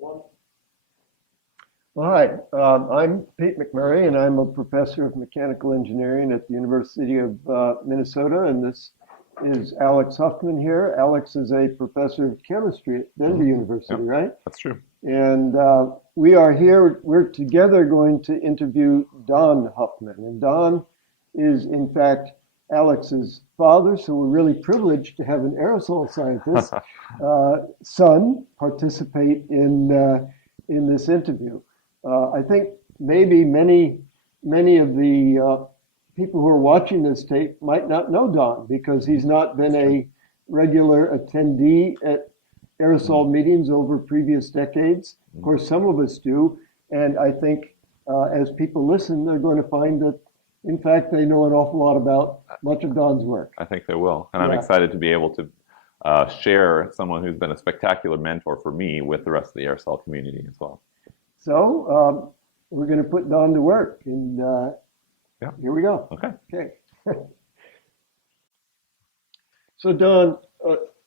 Well, hi, I'm Pete McMurray, and I'm a professor of mechanical engineering at the University of Minnesota. And this is Alex Huffman here. Alex is a professor of chemistry at Denver University, Yep, right? that's true. And we are here, we're together going to interview Don Huffman. And Don is, in fact, Alex's father, so we're really privileged to have an aerosol scientist son participate in this interview. I think maybe many of the people who are watching this tape might not know Don because he's not been a regular attendee at aerosol meetings over previous decades. Of course, some of us do, and I think as people listen, they're going to find that, in fact, they know an awful lot about much of Don's work. I think they will. And I'm Yeah. excited to be able to share someone who's been a spectacular mentor for me with the rest of the aerosol community as well. So we're going to put Don to work, and Yeah. here we go. Okay. Okay. So Don,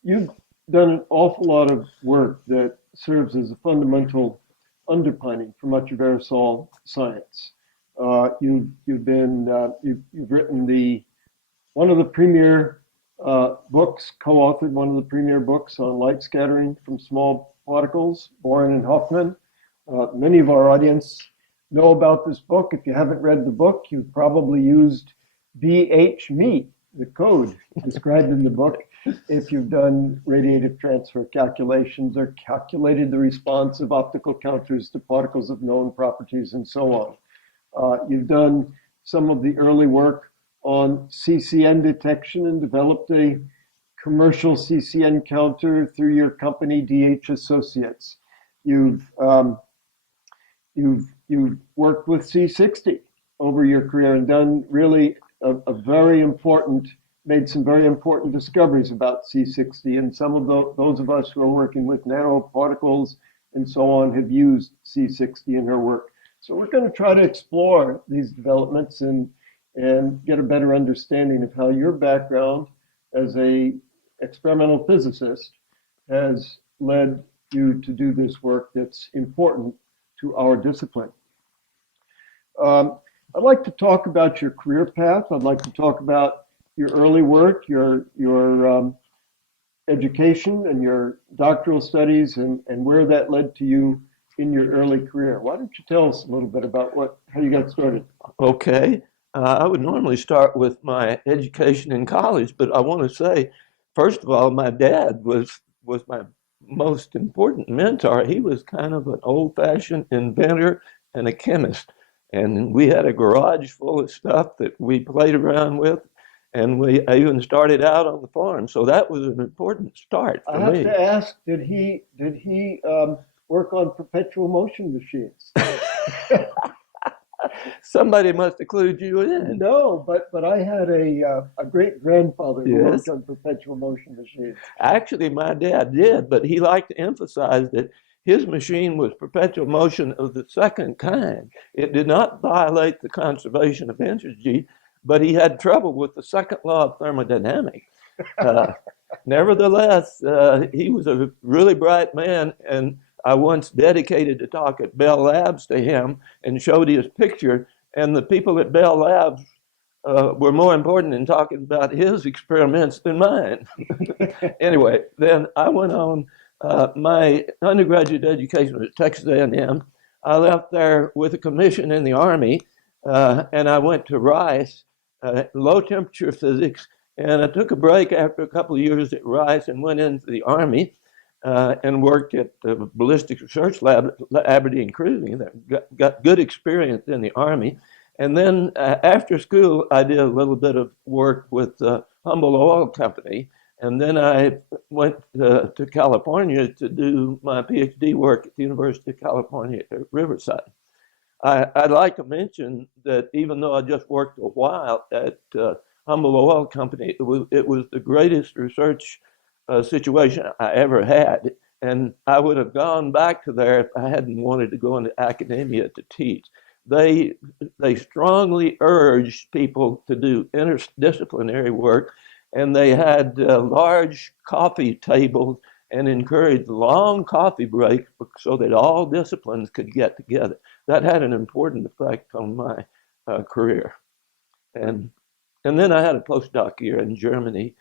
you've done an awful lot of work that serves as a fundamental underpinning for much of aerosol science. You've written one of the premier books, co-authored one of the premier books on light scattering from small particles, Boren and Huffman. Many of our audience know about this book. If you haven't read the book, you've probably used BH-MEET, the code described in the book, if you've done radiative transfer calculations or calculated the response of optical counters to particles of known properties and so on. You've done some of the early work on CCN detection and developed a commercial CCN counter through your company, DH Associates. You've worked with C60 over your career and done really made some very important discoveries about C60. And some of those of us who are working with nanoparticles and so on have used C60 in her work. So we're going to try to explore these developments and get a better understanding of how your background as a experimental physicist has led you to do this work that's important to our discipline. I'd like to talk about your career path. I'd like to talk about your early work, your education and your doctoral studies and where that led to you in your early career. Why don't you tell us a little bit about how you got started? Okay. I would normally start with my education in college, but I want to say, first of all, my dad was my most important mentor. He was kind of an old-fashioned inventor and a chemist. And we had a garage full of stuff that we played around with, and I even started out on the farm. So that was an important start I for have me. to ask, did he work on perpetual motion machines? Somebody must have clued you in. No, but I had a great grandfather who worked Yes. on perpetual motion machines. Actually, my dad did, but he liked to emphasize that his machine was perpetual motion of the second kind. It did not violate the conservation of energy, but he had trouble with the second law of thermodynamics. Uh, Nevertheless, he was a really bright man, and I once dedicated a talk at Bell Labs to him and showed his picture, and the people at Bell Labs were more important in talking about his experiments than mine. Anyway, then I went on. My undergraduate education was at Texas A&M. I left there with a commission in the Army, and I went to Rice, low temperature physics, and I took a break after a couple of years at Rice and went into the Army and worked at the Ballistics Research Lab at Aberdeen Cruising. Got good experience in the Army. And then after school, I did a little bit of work with Humboldt Oil Company. And then I went to California to do my PhD work at the University of California at Riverside. I'd like to mention that even though I just worked a while at Humboldt Oil Company, it was the greatest research situation I ever had. And I would have gone back to there if I hadn't wanted to go into academia to teach. They strongly urged people to do interdisciplinary work, and they had large coffee tables and encouraged long coffee breaks so that all disciplines could get together. That had an important effect on my career. And then I had a postdoc year in Germany,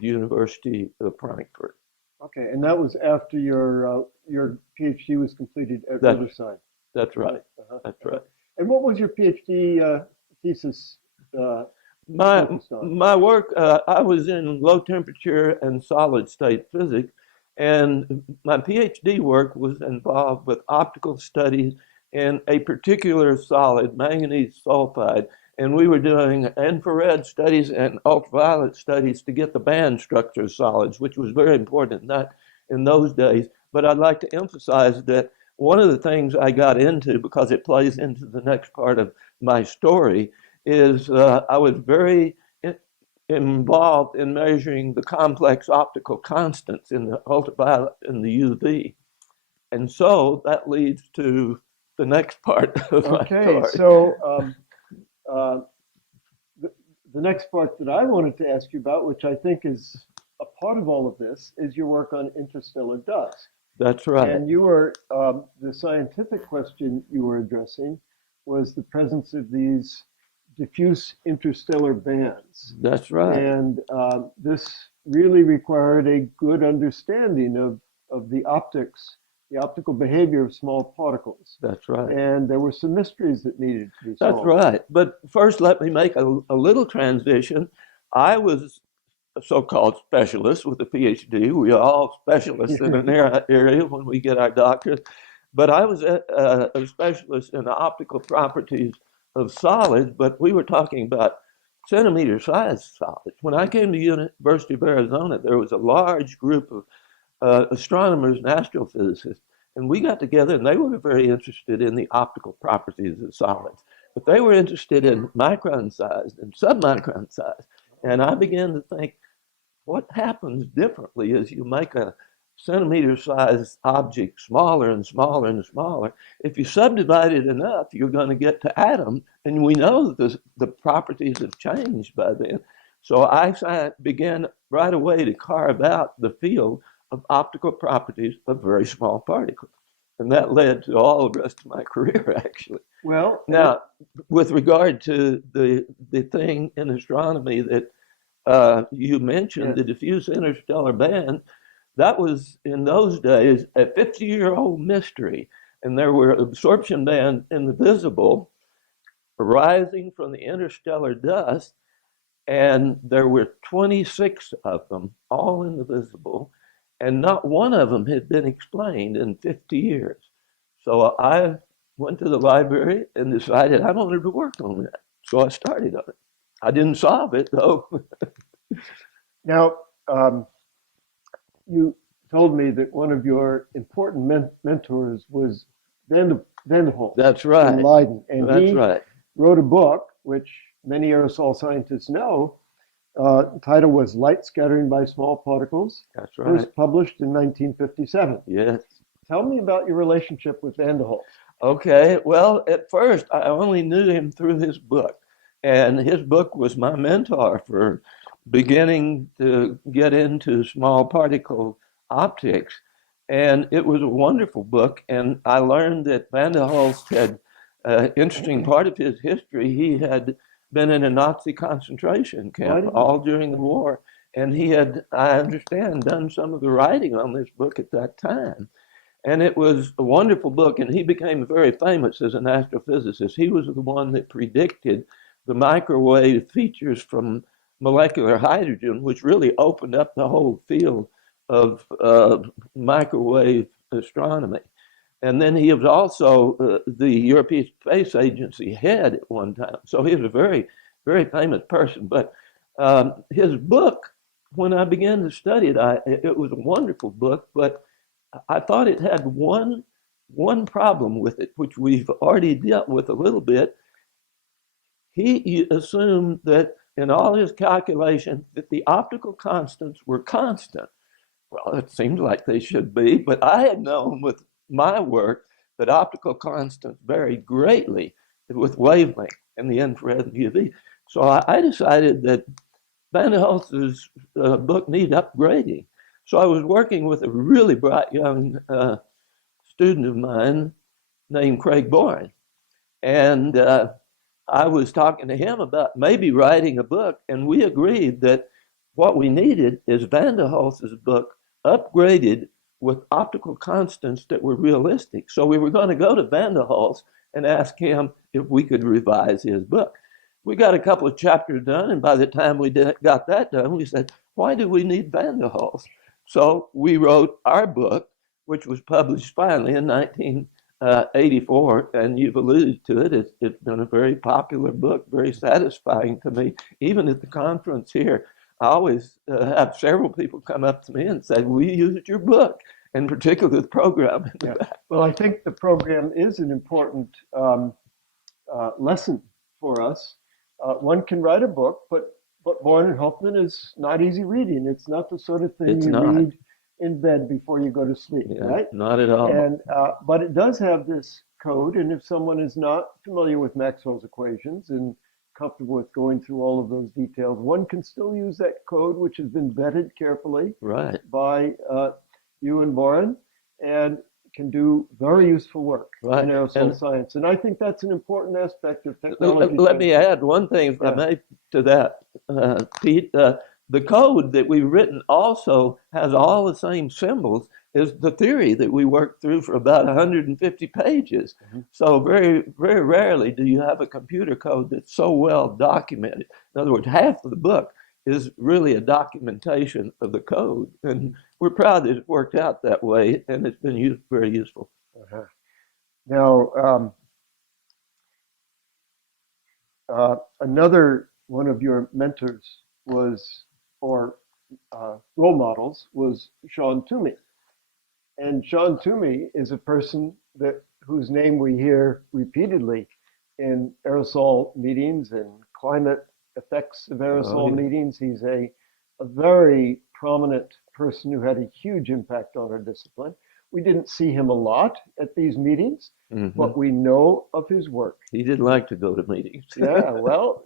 University of Frankfurt. Okay, and that was after your PhD was completed at That's- Riverside. That's right. Uh-huh. That's right. And what was your PhD thesis? My Focused on? my work, I was in low temperature and solid state physics, and my PhD work was involved with optical studies in a particular solid, manganese sulfide, and we were doing infrared studies and ultraviolet studies to get the band structure of solids, which was very important in those days. But I'd like to emphasize that one of the things I got into, because it plays into the next part of my story, is I was very involved in measuring the complex optical constants in the ultraviolet and the UV. And so that leads to the next part of my Okay, story. so the next part that I wanted to ask you about, which I think is a part of all of this, is your work on interstellar dust. That's right. And you were, the scientific question you were addressing was the presence of these diffuse interstellar bands. That's right. And this really required a good understanding of the optics, the optical behavior of small particles. That's right. And there were some mysteries that needed to be That's solved. right. But first, let me make a little transition. I was a so-called specialist with a PhD. We are all specialists in an area when we get our doctorate. But I was a specialist in the optical properties of solids, but we were talking about centimeter-sized solids. When I came to University of Arizona, there was a large group of astronomers and astrophysicists, and we got together, and they were very interested in the optical properties of solids. But they were interested in micron size and submicron size. And I began to think, what happens differently as you make a centimeter-sized object smaller and smaller and smaller? If you subdivide it enough, you're going to get to atoms, and we know that the properties have changed by then. So I began right away to carve out the field of optical properties of very small particles. And that led to all the rest of my career, actually. Well, Now, with regard to the thing in astronomy that you mentioned, yes. the diffuse interstellar band, that was in those days a 50-year-old mystery. And there were absorption bands in the visible arising from the interstellar dust, and there were 26 of them, all in the visible, and not one of them had been explained in 50 years. So I went to the library and decided I wanted to work on that. So I started on it. I didn't solve it, though. Now, you told me that one of your important mentors was Vanderholt That's in right. Leiden. And That's he right. wrote a book, which many aerosol scientists know. The title was Light Scattering by Small Particles, That's right. first published in 1957. Yes. Tell me about your relationship with Vanderholt. Okay. Well, at first, I only knew him through his book. And his book was my mentor for beginning to get into small particle optics. And it was a wonderful book. And I learned that Van der Hulst had an interesting part of his history. He had been in a Nazi concentration camp all during the war. And he had, I understand, done some of the writing on this book at that time. And it was a wonderful book. And he became very famous as an astrophysicist. He was the one that predicted the microwave features from molecular hydrogen, which really opened up the whole field of microwave astronomy. And then he was also the European Space Agency head at one time. So he was a very, very famous person. But his book, when I began to study it, it was a wonderful book, but I thought it had one problem with it, which we've already dealt with a little bit. He assumed that in all his calculations that the optical constants were constant. Well, it seems like they should be, but I had known with my work that optical constants vary greatly with wavelength in the infrared and UV. So I decided that Van der Hulst's book needed upgrading. So I was working with a really bright young student of mine named Craig Boren. And I was talking to him about maybe writing a book, and we agreed that what we needed is Van der Hulse's book upgraded with optical constants that were realistic. So we were going to go to Van der Hulse and ask him if we could revise his book. We got a couple of chapters done, and by the time we got that done, we said, why do we need Van der Hulse? So we wrote our book, which was published finally in 1984, and you've alluded to it. It's been a very popular book, very satisfying to me. Even at the conference here, I always have several people come up to me and say, we used your book, and particularly the program in the back. Well, I think the program is an important lesson for us. One can write a book, but Boren and Huffman is not easy reading. It's not the sort of thing read in bed before you go to sleep, right? Not at all. And but it does have this code, and if someone is not familiar with Maxwell's equations and comfortable with going through all of those details, one can still use that code, which has been vetted carefully by you and Boren, and can do very useful work in aerosol science. And I think that's an important aspect of technology. Let me add one thing, if I may, to that, Pete. The code that we've written also has all the same symbols as the theory that we worked through for about 150 pages. Mm-hmm. So very, very rarely do you have a computer code that's so well documented. In other words, half of the book is really a documentation of the code. And we're proud that it worked out that way, and it's been very useful. Uh-huh. Now, another one of your mentors was, or role models, was Sean Toomey. And Sean Toomey is a person whose name we hear repeatedly in aerosol meetings and climate effects of aerosol meetings. He's a very prominent person who had a huge impact on our discipline. We didn't see him a lot at these meetings, but we know of his work. He didn't like to go to meetings. Yeah, well,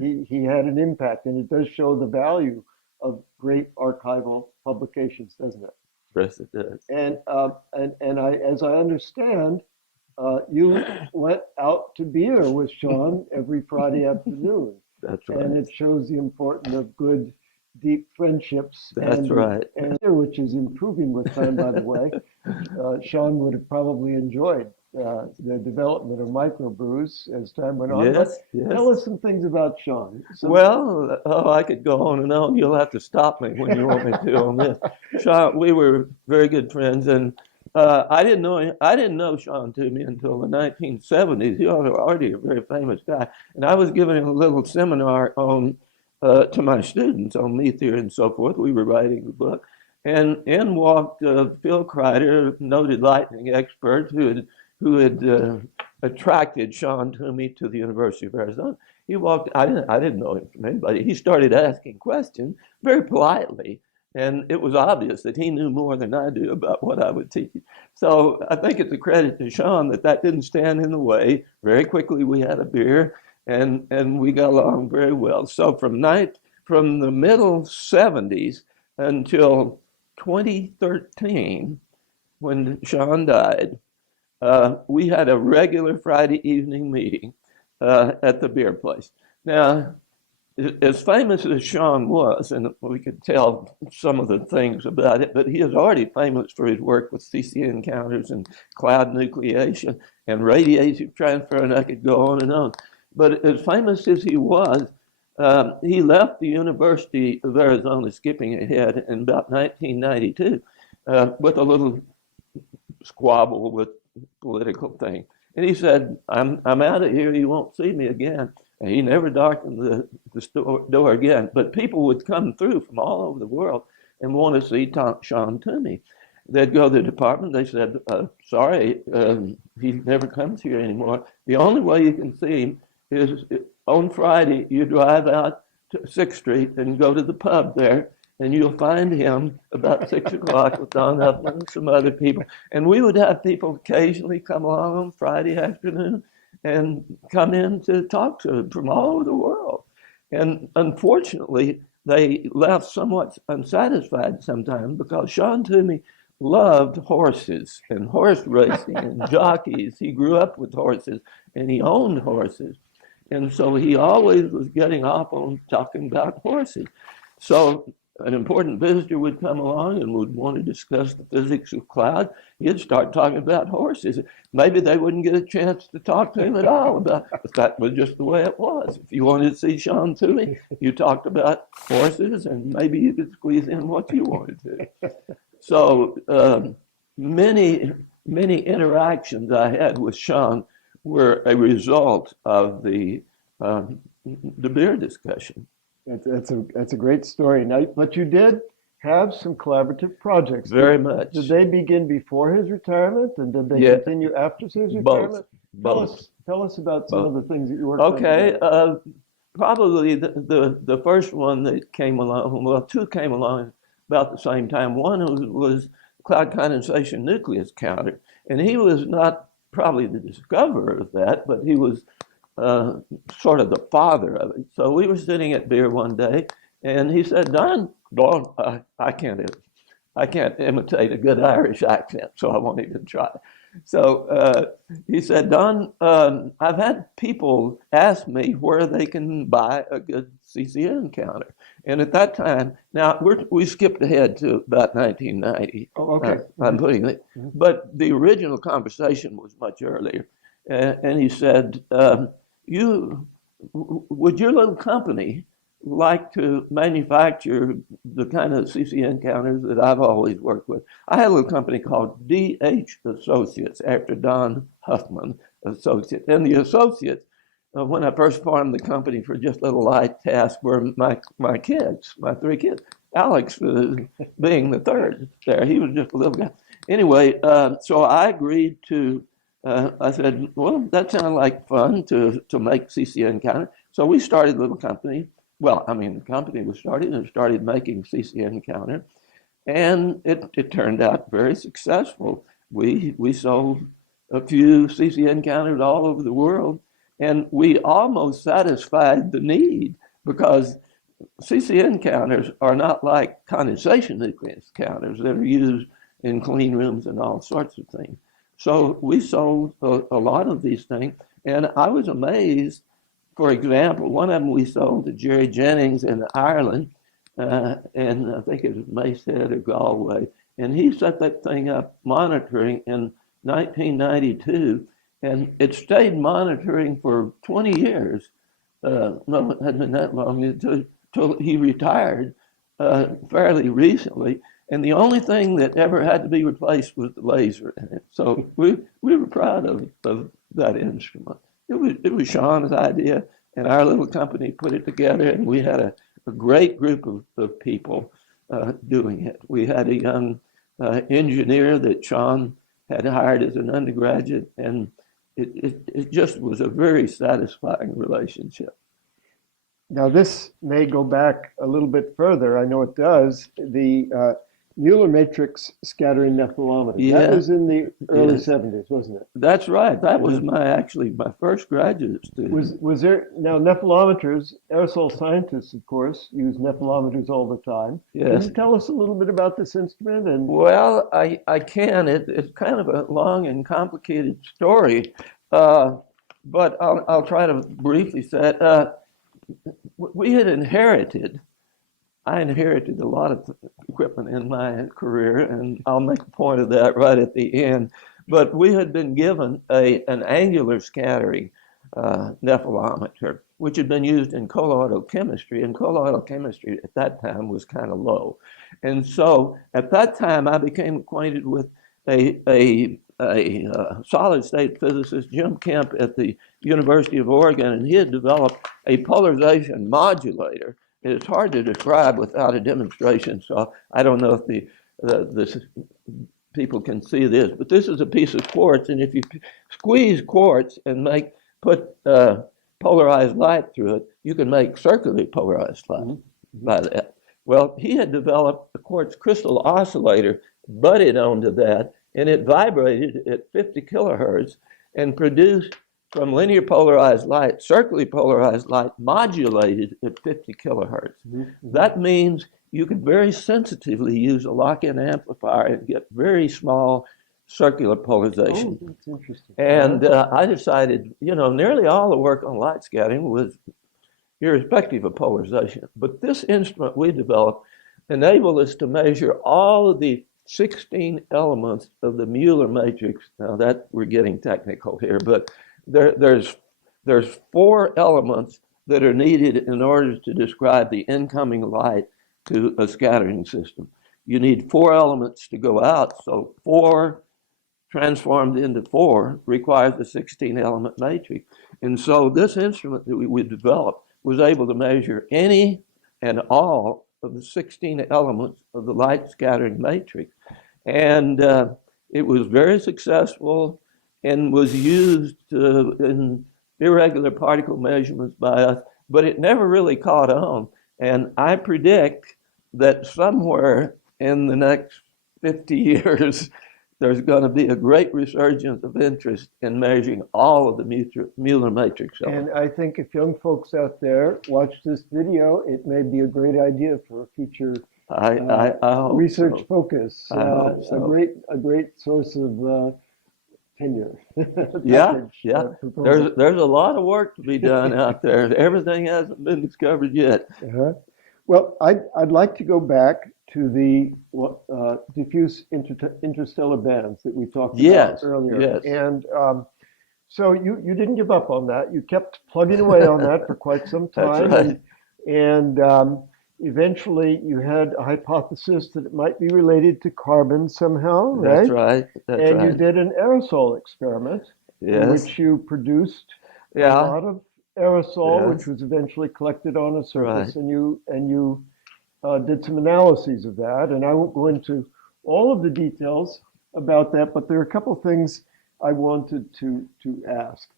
he had an impact, and it does show the value of great archival publications, doesn't it? Yes, it does. And as I understand, you went out to beer with Sean every Friday afternoon. That's right. And it shows the importance of good, deep friendships. That's right. And which is improving with time, by the way. Sean would have probably enjoyed the development of microbrews as time went on. Yes. Tell us some things about Sean. Well, I could go on and on. You'll have to stop me when you want me to on this. Sean, we were very good friends, and I didn't know Sean Toomey until the 1970s. He was already a very famous guy, and I was giving him a little seminar on to my students on me theory and so forth. We were writing the book, and in walked Phil Kreider, noted lightning expert who had attracted Sean Toomey to the University of Arizona. He walked. I didn't know him from anybody. He started asking questions very politely, and it was obvious that he knew more than I do about what I would teach. So I think it's a credit to Sean that didn't stand in the way. Very quickly we had a beer, and we got along very well. So from the middle 70s until 2013, when Sean died, we had a regular Friday evening meeting at the beer place. Now, as famous as Sean was, and we could tell some of the things about it, but he is already famous for his work with CC encounters and cloud nucleation and radiative transfer, and I could go on and on. But as famous as he was, he left the University of Arizona, skipping ahead, in about 1992 with a little squabble with political thing. And he said, I'm out of here. You won't see me again. And he never darkened the door again. But people would come through from all over the world and want to see Sean Toomey. They'd go to the department. They said, sorry, he never comes here anymore. The only way you can see him is on Friday, you drive out to 6th Street and go to the pub there, and you'll find him about 6 o'clock with Don Huffman and some other people. And we would have people occasionally come along on Friday afternoon and come in to talk to him from all over the world. And unfortunately, they left somewhat unsatisfied sometimes because Sean Toomey loved horses and horse racing and jockeys. He grew up with horses and he owned horses. And so he always was getting off on talking about horses. So an important visitor would come along and would want to discuss the physics of cloud. He'd start talking about horses. Maybe they wouldn't get a chance to talk to him at all about, but that was just the way it was. If you wanted to see Sean Toomey, you talked about horses, and maybe you could squeeze in what you wanted to. So many interactions I had with Sean were a result of the beer discussion. That's a great story. Now, but you did have some collaborative projects. Very much. Did they begin before his retirement, and did they Yeah. continue after his Both. retirement? Tell us about some of the things that you worked on. Okay, probably the first one that came along, well, two came along about the same time. One was cloud condensation nucleus counter, and he was not probably the discoverer of that, but he was sort of the father of it. So we were sitting at beer one day, and he said, Don, I can't imitate a good Irish accent, so I won't even try. So he said, Don, I've had people ask me where they can buy a good CCN counter. And at that time, now we skipped ahead to about 1990. Oh, okay. I'm putting it, but the original conversation was much earlier. And he said, would your little company like to manufacture the kind of CCN counters that I've always worked with? I had a little company called DH Associates after Don Huffman Associates. And the associates, when I first formed the company for just little light tasks, were my kids, my three kids. Alex being the third there. He was just a little guy. Anyway, so I agreed to, I said, well, that sounded like fun to make CCN counter. So we started a little company. Well, I mean, the company was started and started making CCN counter, and it turned out very successful. We sold a few CCN counters all over the world, and we almost satisfied the need because CCN counters are not like condensation nucleus counters that are used in clean rooms and all sorts of things. So we sold a lot of these things, and I was amazed. For example, one of them we sold to Jerry Jennings in Ireland, and I think it was Macehead or Galway, and he set that thing up monitoring in 1992, and it stayed monitoring for 20 years. No, it hadn't been that long until he retired fairly recently. And the only thing that ever had to be replaced was the laser in it. So we were proud of that instrument. It was Sean's idea, and our little company put it together, and we had a great group of people doing it. We had a young engineer that Sean had hired as an undergraduate, and it just was a very satisfying relationship. Now, this may go back a little bit further. I know it does. The Mueller matrix scattering nephelometer. Yeah. That was in the early Yes. 70s, wasn't it? That's right. That was my first graduate student. Was there, now nephelometers, aerosol scientists, of course, use nephelometers all the time. Yes. Can you tell us a little bit about this instrument? And Well, I can. It's kind of a long and complicated story, but I'll try to briefly say it. We had I inherited a lot of equipment in my career, and I'll make a point of that right at the end. But we had been given an angular scattering nephelometer, which had been used in colloidal chemistry, and colloidal chemistry at that time was kind of low. And so at that time, I became acquainted with a solid state physicist, Jim Kemp, at the University of Oregon, and he had developed a polarization modulator. It's hard to describe without a demonstration, so I don't know if the people can see this, but this is a piece of quartz, and if you squeeze quartz and put polarized light through it, you can make circularly polarized light by that. Well, he had developed a quartz crystal oscillator, butted onto that, and it vibrated at 50 kilohertz and produced from linear polarized light, circularly polarized light modulated at 50 kilohertz. That means you could very sensitively use a lock-in amplifier and get very small circular polarization. Oh, that's interesting. And I decided, you know, nearly all the work on light scattering was irrespective of polarization. But this instrument we developed enabled us to measure all of the 16 elements of the Mueller matrix. Now that we're getting technical here, but there's 4 elements that are needed in order to describe the incoming light to a scattering system. You need 4 elements to go out, so 4 transformed into 4 requires a 16 element matrix. And so this instrument that we developed was able to measure any and all of the 16 elements of the light scattering matrix. And it was very successful and was used in irregular particle measurements by us, but it never really caught on. And I predict that somewhere in the next 50 years, there's going to be a great resurgence of interest in measuring all of the Mueller matrix elements. And I think if young folks out there watch this video, it may be a great idea for a future I hope research so. focus. I hope so. A great source of tenure. Yeah. There's a lot of work to be done out there. Everything hasn't been discovered yet. Well, I'd like to go back to the diffuse interstellar bands that we talked about earlier. Yes. And so you didn't give up on that. You kept plugging away on that for quite some time. That's right. And eventually you had a hypothesis that it might be related to carbon somehow, right? That's right. And you did an aerosol experiment in which you produced a lot of aerosol, which was eventually collected on a surface, and you did some analyses of that. And I won't go into all of the details about that, but there are a couple of things I wanted to ask.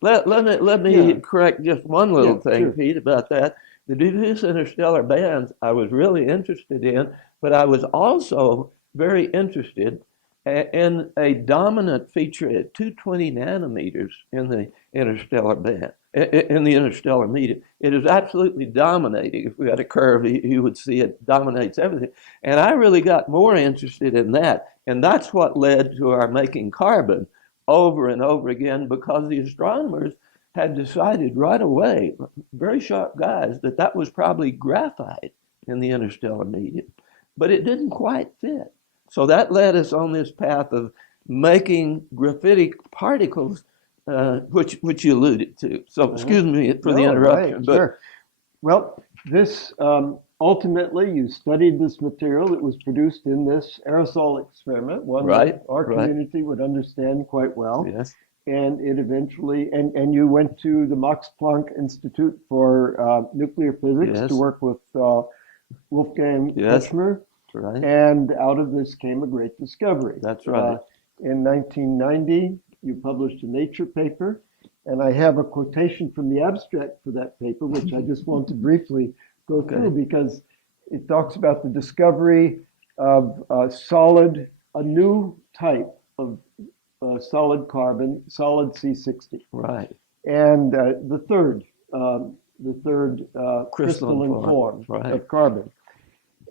Let me correct just one little thing, sure. Pete, about that. The diffuse interstellar bands I was really interested in, but I was also very interested in a dominant feature at 220 nanometers in the interstellar band, in the interstellar medium. It is absolutely dominating. If we had a curve, you would see it dominates everything. And I really got more interested in that. And that's what led to our making carbon over and over again, because the astronomers had decided right away, very sharp guys, that was probably graphite in the interstellar medium. But it didn't quite fit. So that led us on this path of making graphitic particles, which you alluded to. So excuse me for the interruption. Right, but sure. Well, this ultimately you studied this material that was produced in this aerosol experiment, one that our community would understand quite well. Yes. And it eventually, and you went to the Max Planck Institute for Nuclear Physics to work with Wolfgang Kretschmer. Right. And out of this came a great discovery. That's right. In 1990, you published a Nature paper, and I have a quotation from the abstract for that paper, which I just want to briefly go through, because it talks about the discovery of a new type of solid carbon, solid C60. Right. And the third crystalline form of carbon.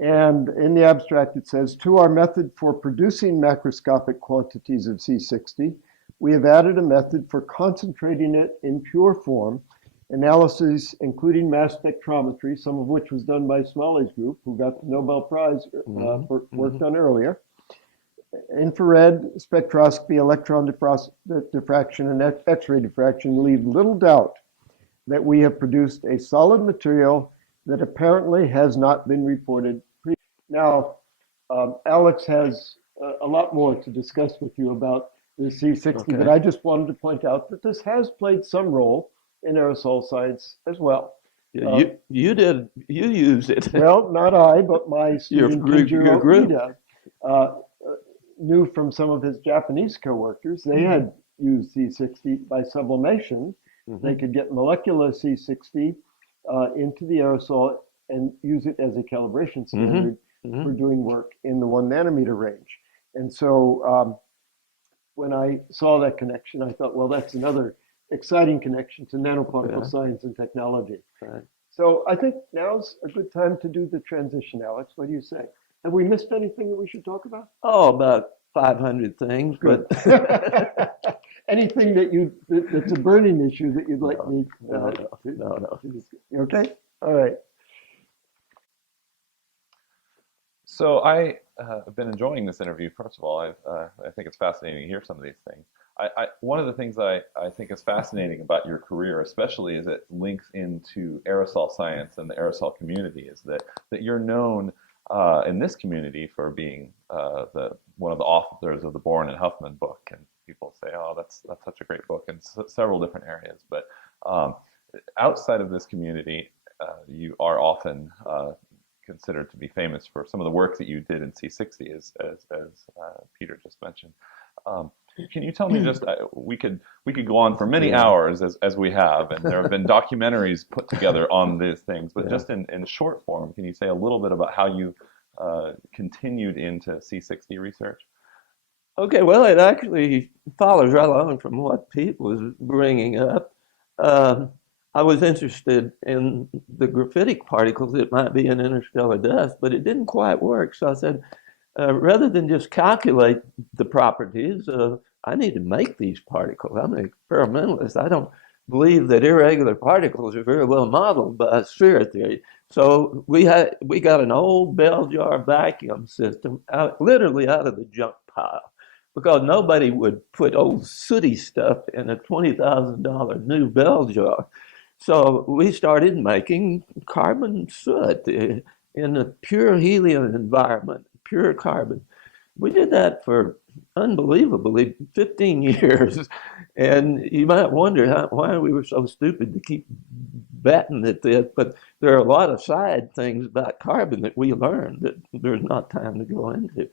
And in the abstract, it says, to our method for producing macroscopic quantities of C60, we have added a method for concentrating it in pure form, analyses including mass spectrometry, some of which was done by Smalley's group, who got the Nobel Prize for work done earlier, infrared spectroscopy, electron diffraction, and X-ray diffraction leave little doubt that we have produced a solid material that apparently has not been reported. Now, Alex has a lot more to discuss with you about the C60, but I just wanted to point out that this has played some role in aerosol science as well. Yeah, you used it. Well, not I, but my student your group knew from some of his Japanese co-workers, they had used C60 by sublimation. They could get molecular C60 into the aerosol and use it as a calibration standard for doing work in the 1 nanometer range. And so when I saw that connection, I thought, well, that's another exciting connection to nanoparticle Yeah. science and technology. Right. So I think now's a good time to do the transition, Alex. What do you say? Have we missed anything that we should talk about? Oh, about 500 things, Good. but Anything that's a burning issue that you'd like me no. You okay? All right. So I have been enjoying this interview. First of all, I think it's fascinating to hear some of these things. One of the things that I think is fascinating about your career, especially as it links into aerosol science and the aerosol community, is that you're known in this community for being one of the authors of the Bohren and Huffman book, and people say, "Oh, that's such a great book," in several different areas. But outside of this community, you are often considered to be famous for some of the work that you did in C60, as Peter just mentioned. Can you tell me just we could go on for many hours as we have, and there have been documentaries put together on these things, but just in short form, can you say a little bit about how you continued into C60 research? Okay, well, it actually follows right along from what Pete was bringing up. I was interested in the graphitic particles that might be in interstellar dust, but it didn't quite work. So I said, rather than just calculate the properties, I need to make these particles. I'm an experimentalist. I don't believe that irregular particles are very well modeled by sphere theory. So we got an old bell jar vacuum system literally out of the junk pile, because nobody would put old sooty stuff in a $20,000 new bell jar. So we started making carbon soot in a pure helium environment, pure carbon. We did that for unbelievably 15 years. And you might wonder why we were so stupid to keep batting at this, but there are a lot of side things about carbon that we learned that there's not time to go into.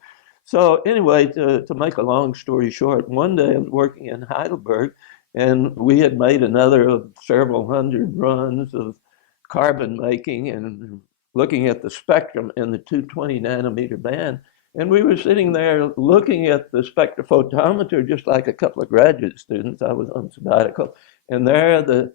So anyway, to make a long story short, one day I was working in Heidelberg, and we had made another of several hundred runs of carbon making and looking at the spectrum in the 220 nanometer band. And we were sitting there looking at the spectrophotometer just like a couple of graduate students. I was on sabbatical. And there the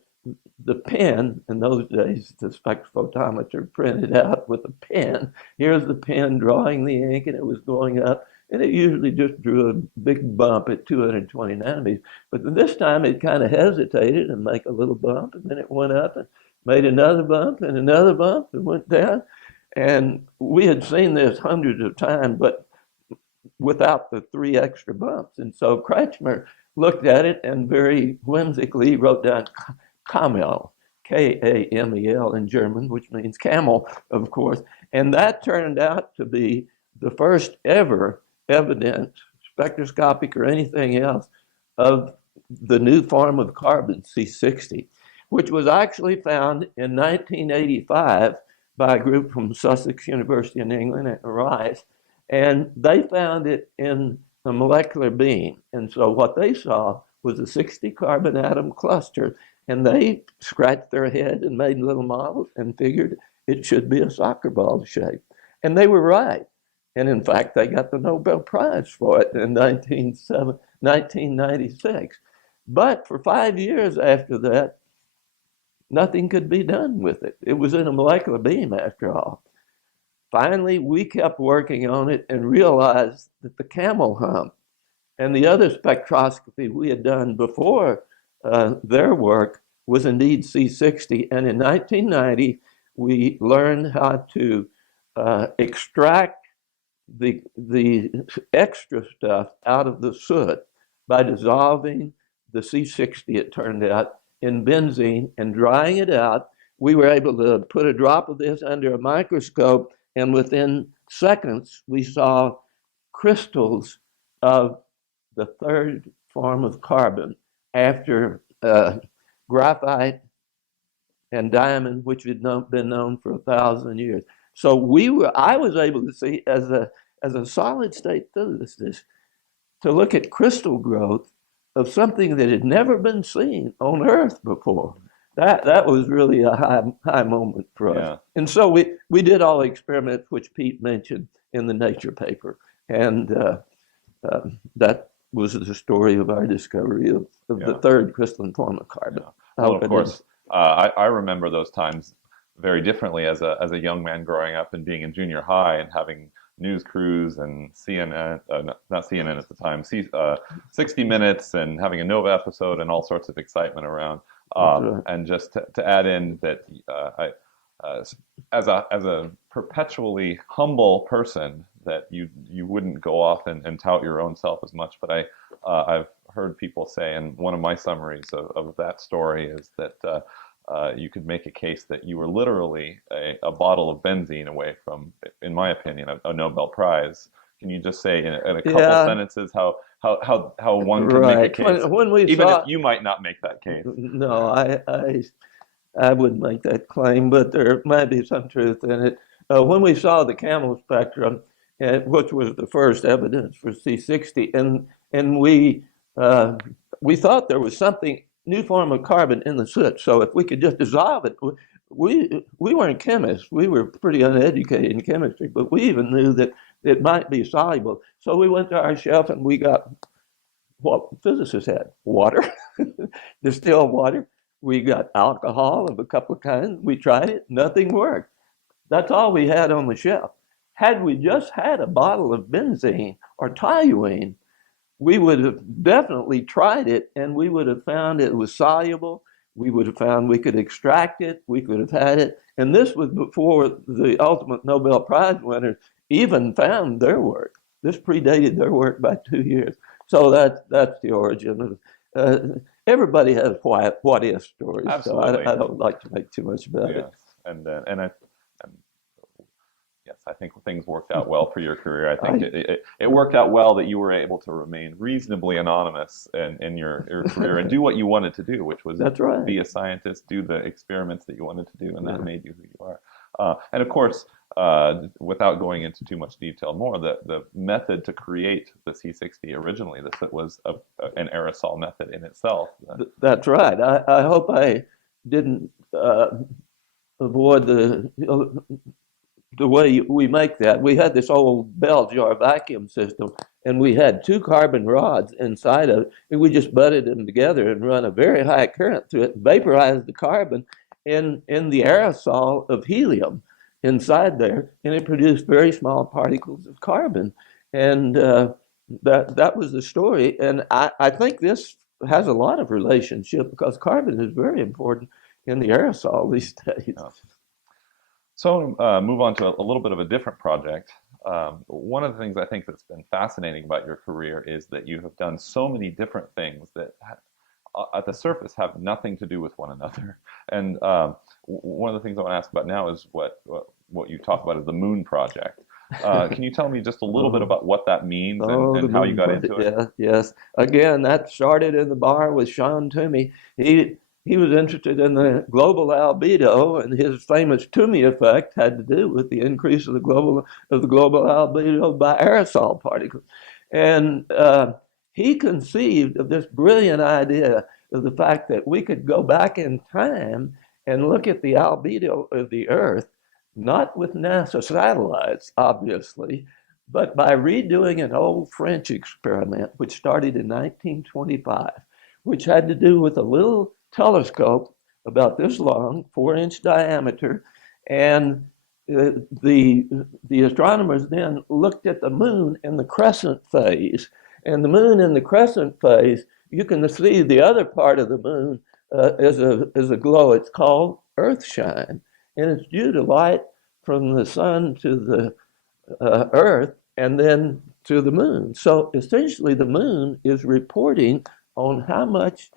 pen, in those days, the spectrophotometer printed out with a pen. Here's the pen drawing the ink, and it was going up. And it usually just drew a big bump at 220 nanometers. But this time it kind of hesitated and made a little bump, and then it went up and made another bump and another bump and went down. And we had seen this hundreds of times, but without the 3 extra bumps. And so Kretschmer looked at it and very whimsically wrote down Kamel, Kamel in German, which means camel, of course. And that turned out to be the first ever evidence, spectroscopic or anything else, of the new form of carbon, C60, which was actually found in 1985 by a group from Sussex University in England at Rice. And they found it in a molecular beam. And so what they saw was a 60 carbon atom cluster. And they scratched their head and made little models and figured it should be a soccer ball shape. And they were right. And in fact, they got the Nobel Prize for it in 1996. But for 5 years after that, nothing could be done with it. It was in a molecular beam after all. Finally, we kept working on it and realized that the camel hump and the other spectroscopy we had done before their work was indeed C60. And in 1990, we learned how to extract the extra stuff out of the soot by dissolving the C60, it turned out, in benzene and drying it out. We were able to put a drop of this under a microscope, and within seconds, we saw crystals of the third form of carbon after graphite and diamond, which had been known for 1,000 years. So I was able to see as a solid state physicist to look at crystal growth of something that had never been seen on Earth before. That was really a high moment for us. Yeah. And so we did all the experiments which Pete mentioned in the Nature paper, and that was the story of our discovery of Yeah. the third crystalline form of carbon. Yeah. I Well, hope of I didn't- course, I remember those times very differently as a young man growing up and being in junior high and having news crews and CNN, not CNN at the time, 60 Minutes and having a Nova episode and all sorts of excitement around. Right. And just to add in that as a perpetually humble person, that you wouldn't go off and tout your own self as much. But I've heard people say, and one of my summaries of that story is that you could make a case that you were literally a bottle of benzene away from, in my opinion, a Nobel Prize. Can you just say in a couple Yeah. sentences how one can make a Right. case, When we even saw, if you might not make that case? no, I wouldn't make that claim, but there might be some truth in it. When we saw the camel spectrum, which was the first evidence for C60, and we thought there was something new form of carbon in the soot. So if we could just dissolve it, we weren't chemists. We were pretty uneducated in chemistry, but we even knew that it might be soluble. So we went to our shelf and we got what physicists had: water, distilled water. We got alcohol of a couple of kinds. We tried it, nothing worked. That's all we had on the shelf. Had we just had a bottle of benzene or toluene, we would have definitely tried it and we would have found it was soluble. We would have found we could extract it. We could have had it. And this was before the ultimate Nobel Prize winners even found their work. This predated their work by 2 years. So that's the origin of everybody has what if stories. Absolutely. So I don't like to make too much about it. Yes, and yes, I think things worked out well for your career. I think it worked out well that you were able to remain reasonably anonymous in your career and do what you wanted to do, which was That's right. be a scientist, do the experiments that you wanted to do, and that made you who you are. And of course, without going into too much detail more, the method to create the C60 originally, this was an aerosol method in itself. That's right. I hope I didn't avoid the way we make that. We had this old bell jar vacuum system, and we had 2 carbon rods inside of it, and we just butted them together and run a very high current through it, vaporized the carbon in the aerosol of helium inside there, and it produced very small particles of carbon. And that was the story. And I think this has a lot of relationship because carbon is very important in the aerosol these days. Yeah. So move on to a little bit of a different project. One of the things I think that's been fascinating about your career is that you have done so many different things that at the surface have nothing to do with one another. And one of the things I want to ask about now is what you talk about as the Moon Project. Can you tell me just a little bit about what that means and how you got into it? Yeah, yes. Again, that started in the bar with Sean Toomey. He was interested in the global albedo, and his famous Toomey effect had to do with the increase of the global albedo by aerosol particles. And he conceived of this brilliant idea of the fact that we could go back in time and look at the albedo of the Earth, not with NASA satellites, obviously, but by redoing an old French experiment, which started in 1925, which had to do with a little telescope about this long, 4-inch diameter, and the astronomers then looked at the moon in the crescent phase. And the moon in the crescent phase, you can see the other part of the moon as a glow. It's called Earthshine, and it's due to light from the sun to the Earth and then to the moon. So essentially, the moon is reporting on how much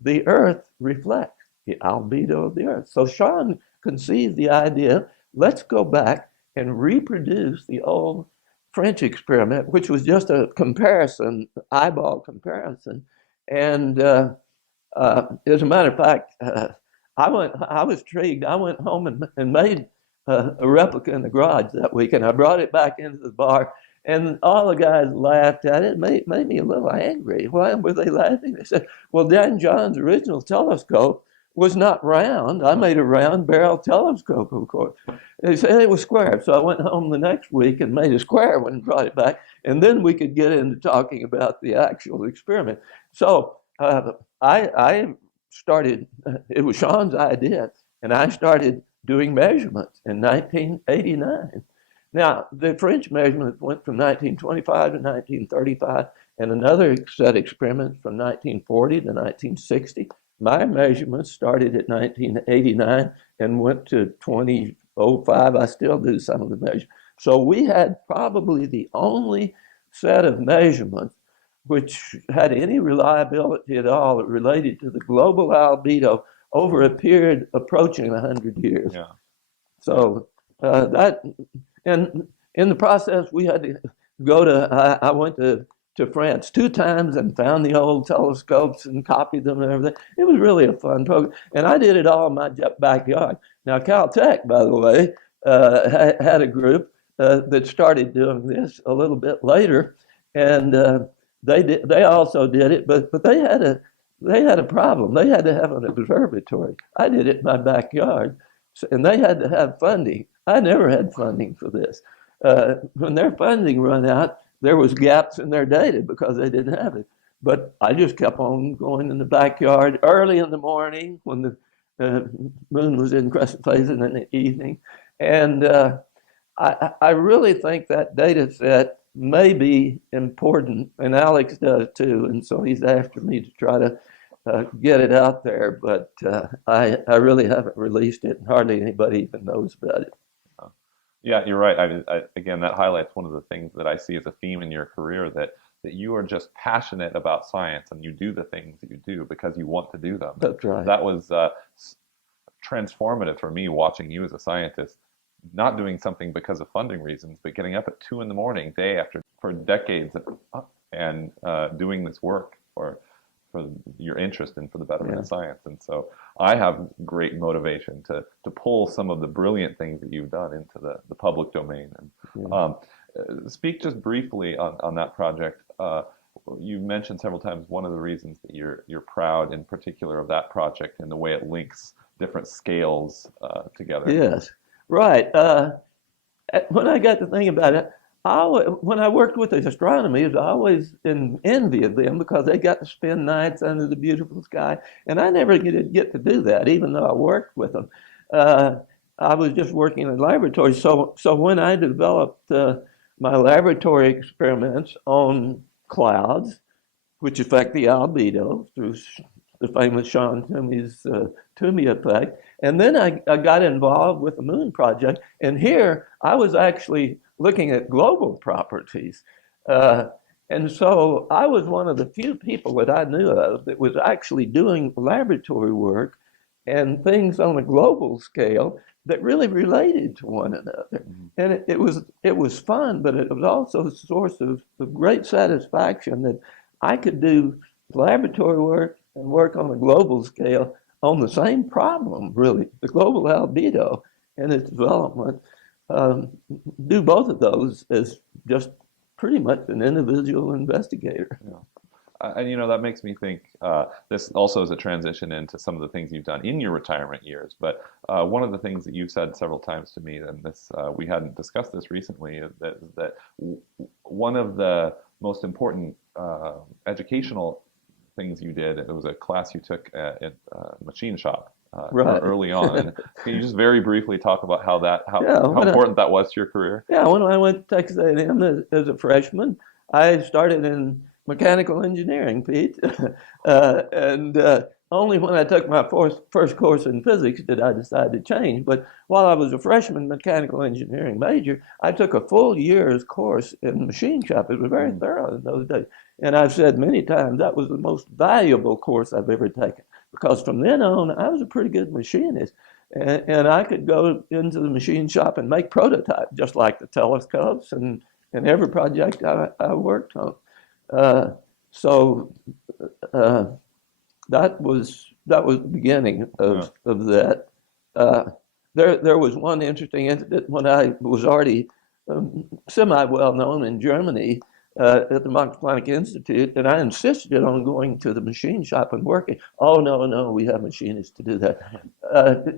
the Earth reflects the albedo of the Earth. So Sean conceived the idea, let's go back and reproduce the old French experiment, which was just a comparison, eyeball comparison. And as a matter of fact, I was intrigued. I went home and made a replica in the garage that week, and I brought it back into the bar. And all the guys laughed at it. It made me a little angry. Why were they laughing? They said, well, Dan John's original telescope was not round. I made a round barrel telescope, of course. They said it was square. So I went home the next week and made a square one and brought it back. And then we could get into talking about the actual experiment. So I started, it was Sean's idea, and I started doing measurements in 1989. Now, the French measurements went from 1925 to 1935, and another set experiments from 1940 to 1960. My measurements started at 1989 and went to 2005. I still do some of the measurements. So we had probably the only set of measurements which had any reliability at all that related to the global albedo over a period approaching 100 years. Yeah. So that, and in the process, we had to go to, I went to France 2 times and found the old telescopes and copied them and everything. It was really a fun program. And I did it all in my backyard. Now, Caltech, by the way, had a group that started doing this a little bit later. And they also did it, but they had a problem. They had to have an observatory. I did it in my backyard, and they had to have funding. I never had funding for this. When their funding ran out, there was gaps in their data because they didn't have it. But I just kept on going in the backyard early in the morning when the moon was in crescent phase, and in the evening. And I really think that data set may be important, and Alex does too. And so he's after me to try to get it out there. But I really haven't released it, and hardly anybody even knows about it. Yeah, you're right. Again, that highlights one of the things that I see as a theme in your career, that you are just passionate about science and you do the things that you do because you want to do them. That's right. That was transformative for me, watching you as a scientist, not doing something because of funding reasons, but getting up at 2 in the morning, day after, for decades, and doing this work for your interest and for the betterment of science. And so I have great motivation to pull some of the brilliant things that you've done into the public domain. And speak just briefly on that project. You mentioned several times one of the reasons that you're proud in particular of that project and the way it links different scales together. Yes, right. When I got to think about it, when I worked with the astronomy, I was always in envy of them because they got to spend nights under the beautiful sky, and I never get to do that, even though I worked with them. I was just working in the laboratory. So when I developed my laboratory experiments on clouds, which affect the albedo through the famous Sean Toomey's Toomey effect, and then I got involved with the Moon Project, and here I was actually looking at global properties. And so I was one of the few people that I knew of that was actually doing laboratory work and things on a global scale that really related to one another. And it was fun, but it was also a source of great satisfaction that I could do laboratory work and work on a global scale on the same problem, really, the global albedo and its development. Do both of those as just pretty much an individual investigator. Yeah. And that makes me think, this also is a transition into some of the things you've done in your retirement years. But one of the things that you've said several times to me, and this we hadn't discussed this recently, is that one of the most important educational things you did, it was a class you took at machine shop. Right. Early on. Can you just very briefly talk about how important that was to your career? Yeah, when I went to Texas A&M as a freshman, I started in mechanical engineering, Pete, and only when I took my first course in physics did I decide to change. But while I was a freshman mechanical engineering major, I took a full year's course in machine shop. It was very thorough in those days. And I've said many times that was the most valuable course I've ever taken, because from then on, I was a pretty good machinist. And I could go into the machine shop and make prototypes, just like the telescopes and every project I worked on. That was the beginning of that. There was one interesting incident when I was already semi well known in Germany. at the Max Planck Institute, and I insisted on going to the machine shop and working. Oh, no, no, we have machinists to do that.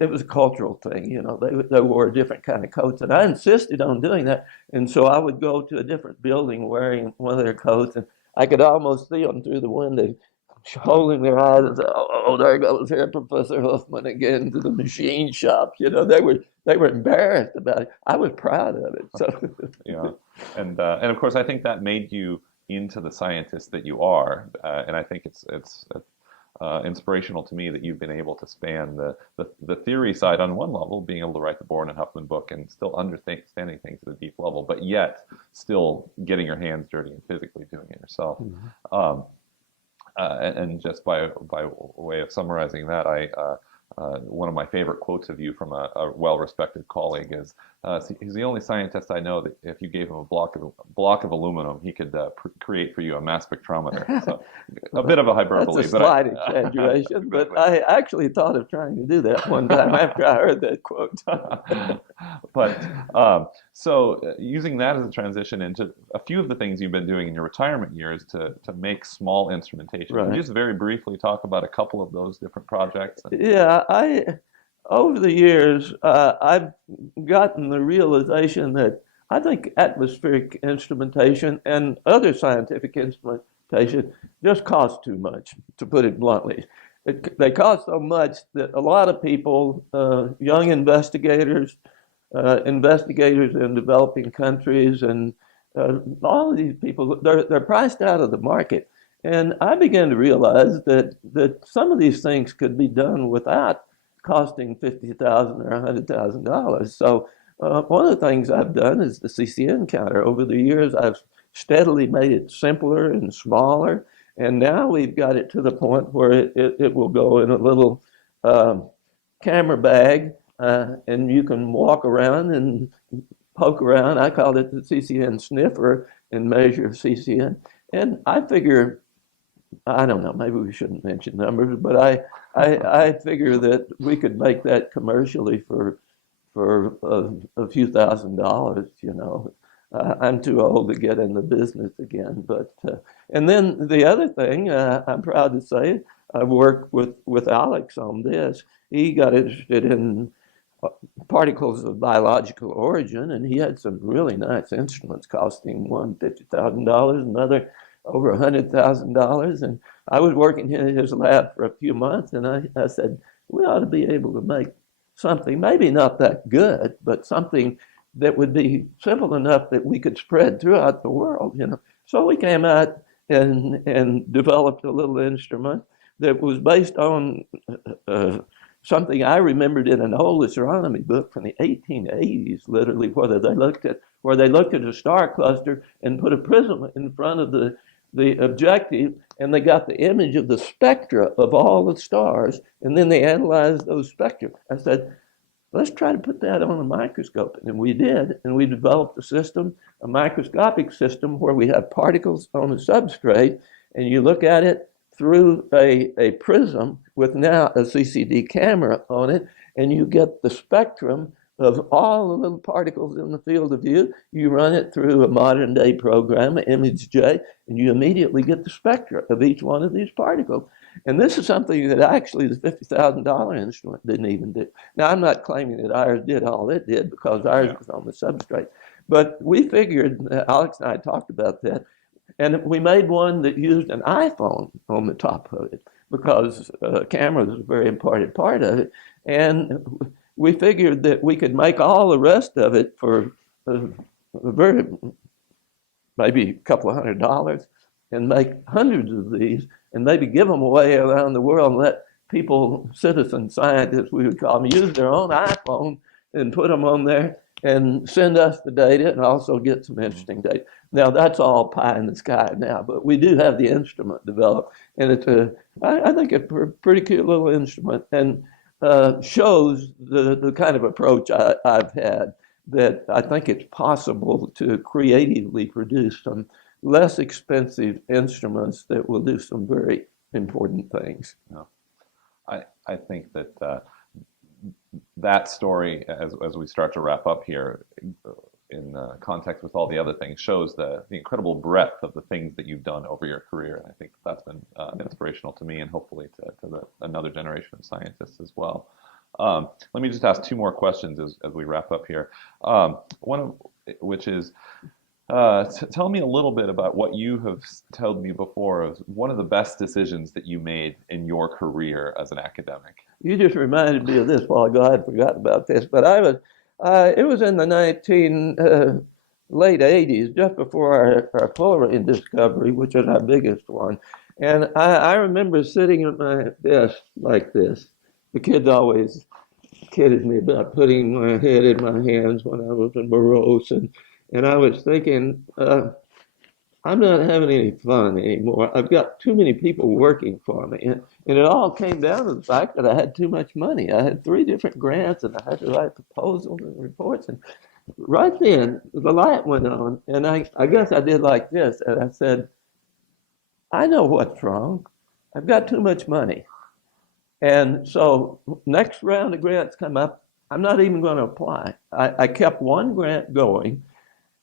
It was a cultural thing, you know, they wore a different kind of coats, and I insisted on doing that. And so I would go to a different building wearing one of their coats, and I could almost see them through the window, holding their eyes and say, "Oh, there goes here Professor Ruffman again to the machine shop." You know, they were embarrassed about it. I was proud of it. So Yeah, and of course, I think that made you into the scientist that you are, and I think it's inspirational to me that you've been able to span the theory side on one level, being able to write the Bohren and Huffman book and still understanding things at a deep level, but yet still getting your hands dirty and physically doing it yourself. Um, and just by way of summarizing that, one of my favorite quotes of you from a well-respected colleague is, he's the only scientist I know that if you gave him a block of aluminum, he could create for you a mass spectrometer. So a bit of a hyperbole. That's a slight exaggeration, but I actually thought of trying to do that one time after I heard that quote. But so using that as a transition into a few of the things you've been doing in your retirement years to make small instrumentation. Right. Can you just very briefly talk about a couple of those different projects? Yeah, over the years, I've gotten the realization that I think atmospheric instrumentation and other scientific instrumentation just cost too much, to put it bluntly. They cost so much that a lot of people, young investigators, investigators in developing countries, and all of these people, they're priced out of the market. And I began to realize that some of these things could be done without costing $50,000 or $100,000. So one of the things I've done is the CCN counter. Over the years, I've steadily made it simpler and smaller, and now we've got it to the point where it will go in a little camera bag, and you can walk around and poke around. I call it the CCN sniffer and measure CCN. And I figure, I don't know, maybe we shouldn't mention numbers, but I figure that we could make that commercially for a few $1,000s, you know. I'm too old to get in the business again, but and then the other thing, I'm proud to say, I worked with Alex on this. He got interested in particles of biological origin, and he had some really nice instruments costing one $50,000, another over $100,000. And I was working in his lab for a few months, and I said, we ought to be able to make something, maybe not that good, but something that would be simple enough that we could spread throughout the world, you know. So we came out and developed a little instrument that was based on something I remembered in an old astronomy book from the 1880s, literally, where they looked at a star cluster and put a prism in front of the objective, and they got the image of the spectra of all the stars, and then they analyzed those spectra. I said, let's try to put that on a microscope. And we did, and we developed a system, a microscopic system, where we have particles on a substrate, and you look at it through a prism with now a CCD camera on it, and you get the spectrum of all the little particles in the field of view. You run it through a modern day program, ImageJ, and you immediately get the spectra of each one of these particles. And this is something that actually the $50,000 instrument didn't even do. Now, I'm not claiming that ours did all it did, because ours was on the substrate. But we figured, Alex and I talked about that, and we made one that used an iPhone on the top of it, because camera is a very important part of it. And we figured that we could make all the rest of it for maybe a couple of $100, and make hundreds of these, and maybe give them away around the world and let people, citizen scientists, we would call them, use their own iPhone and put them on there and send us the data and also get some interesting data. Now, that's all pie in the sky now, but we do have the instrument developed, and it's I think a pretty cute little instrument, and shows the kind of approach I've had, that I think it's possible to creatively produce some less expensive instruments that will do some very important things. No. I think that that story, as we start to wrap up here, in context with all the other things shows the incredible breadth of the things that you've done over your career. And I think that's been inspirational to me and hopefully to another generation of scientists as well. Let me just ask two more questions as we wrap up here. One of which is, tell me a little bit about what you have told me before of one of the best decisions that you made in your career as an academic. You just reminded me of this while ago. I had forgotten about this, but it was in the late 80s, just before our fullerene discovery, which is our biggest one. And I remember sitting at my desk like this. The kids always kidded me about putting my head in my hands when I was morose, and I was thinking, I'm not having any fun anymore. I've got too many people working for me. And it all came down to the fact that I had too much money. I had 3 different grants and I had to write proposals and reports. And right then, the light went on. And I guess I did like this. And I said, I know what's wrong. I've got too much money. And so next round of grants come up, I'm not even going to apply. I kept one grant going.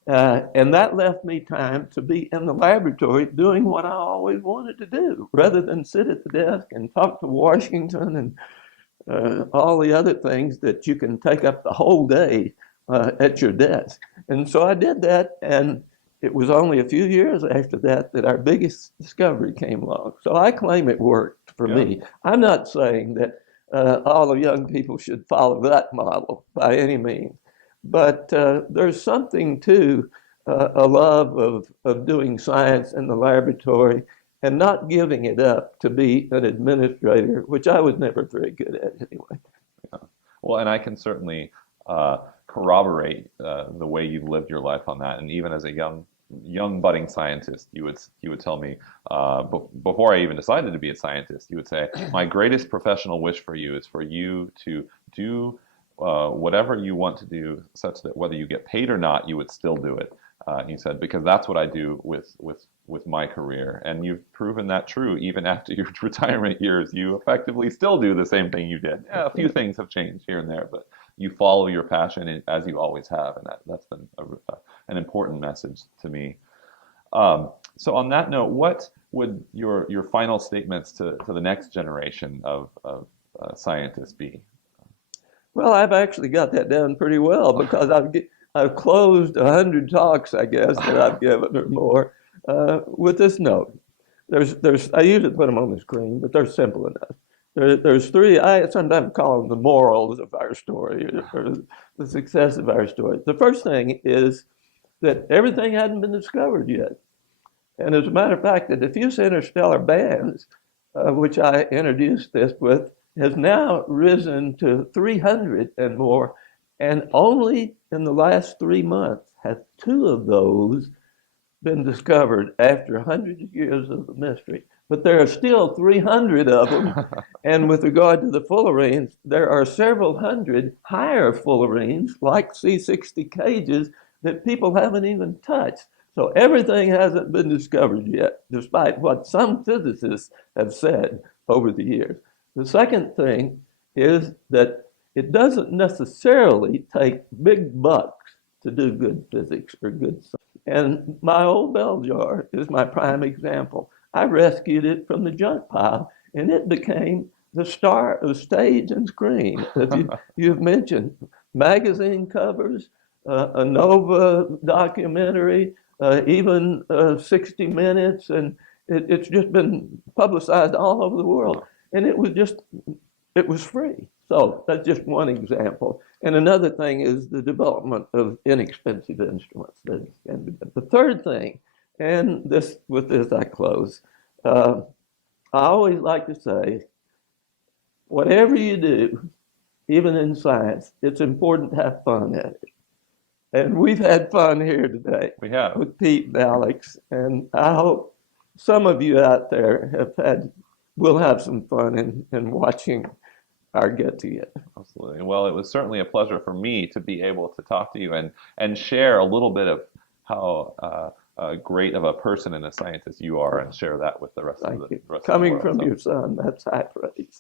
And that left me time to be in the laboratory doing what I always wanted to do, rather than sit at the desk and talk to Washington and all the other things that you can take up the whole day at your desk. And so I did that, and it was only a few years after that that our biggest discovery came along. So I claim it worked for me. I'm not saying that all the young people should follow that model by any means. But there's something to a love of doing science in the laboratory and not giving it up to be an administrator, which I was never very good at anyway. Yeah. Well, and I can certainly corroborate the way you've lived your life on that. And even as a young budding scientist, you would tell me before I even decided to be a scientist, you would say, my greatest professional wish for you is for you to do whatever you want to do, such that whether you get paid or not, you would still do it. He said, because that's what I do with my career. And you've proven that true. Even after your retirement years, you effectively still do the same thing you did. Yeah, a few things have changed here and there, but you follow your passion as you always have. And that's been an important message to me. So on that note, what would your final statements to the next generation of scientists be? Well, I've actually got that down pretty well because I've closed 100 talks, I guess, that I've given or more with this note. I usually put them on the screen, but they're simple enough. There's 3. I sometimes call them the morals of our story or the success of our story. The first thing is that everything hadn't been discovered yet. And as a matter of fact, the diffuse interstellar bands, which I introduced this with, has now risen to 300 and more, and only in the last 3 months have 2 of those been discovered after hundreds of years of the mystery. But there are still 300 of them, and with regard to the fullerenes, there are several hundred higher fullerenes, like C60 cages, that people haven't even touched. So everything hasn't been discovered yet, despite what some physicists have said over the years. The second thing is that it doesn't necessarily take big bucks to do good physics or good science. And my old bell jar is my prime example. I rescued it from the junk pile, and it became the star of stage and screen. You've mentioned magazine covers, a Nova documentary, even 60 Minutes, and it's just been publicized all over the world. And it was free. So that's just one example. And another thing is the development of inexpensive instruments. The third thing, and with this I close, I always like to say, whatever you do, even in science, it's important to have fun at it. And we've had fun here today. We have. With Pete and Alex. And I hope some of you out there will have some fun in watching our get-together. Absolutely. Well, it was certainly a pleasure for me to be able to talk to you and share a little bit of how great of a person and a scientist you are, and share that with the rest of the Thank you. rest Coming of the world. from your son, that's high praise.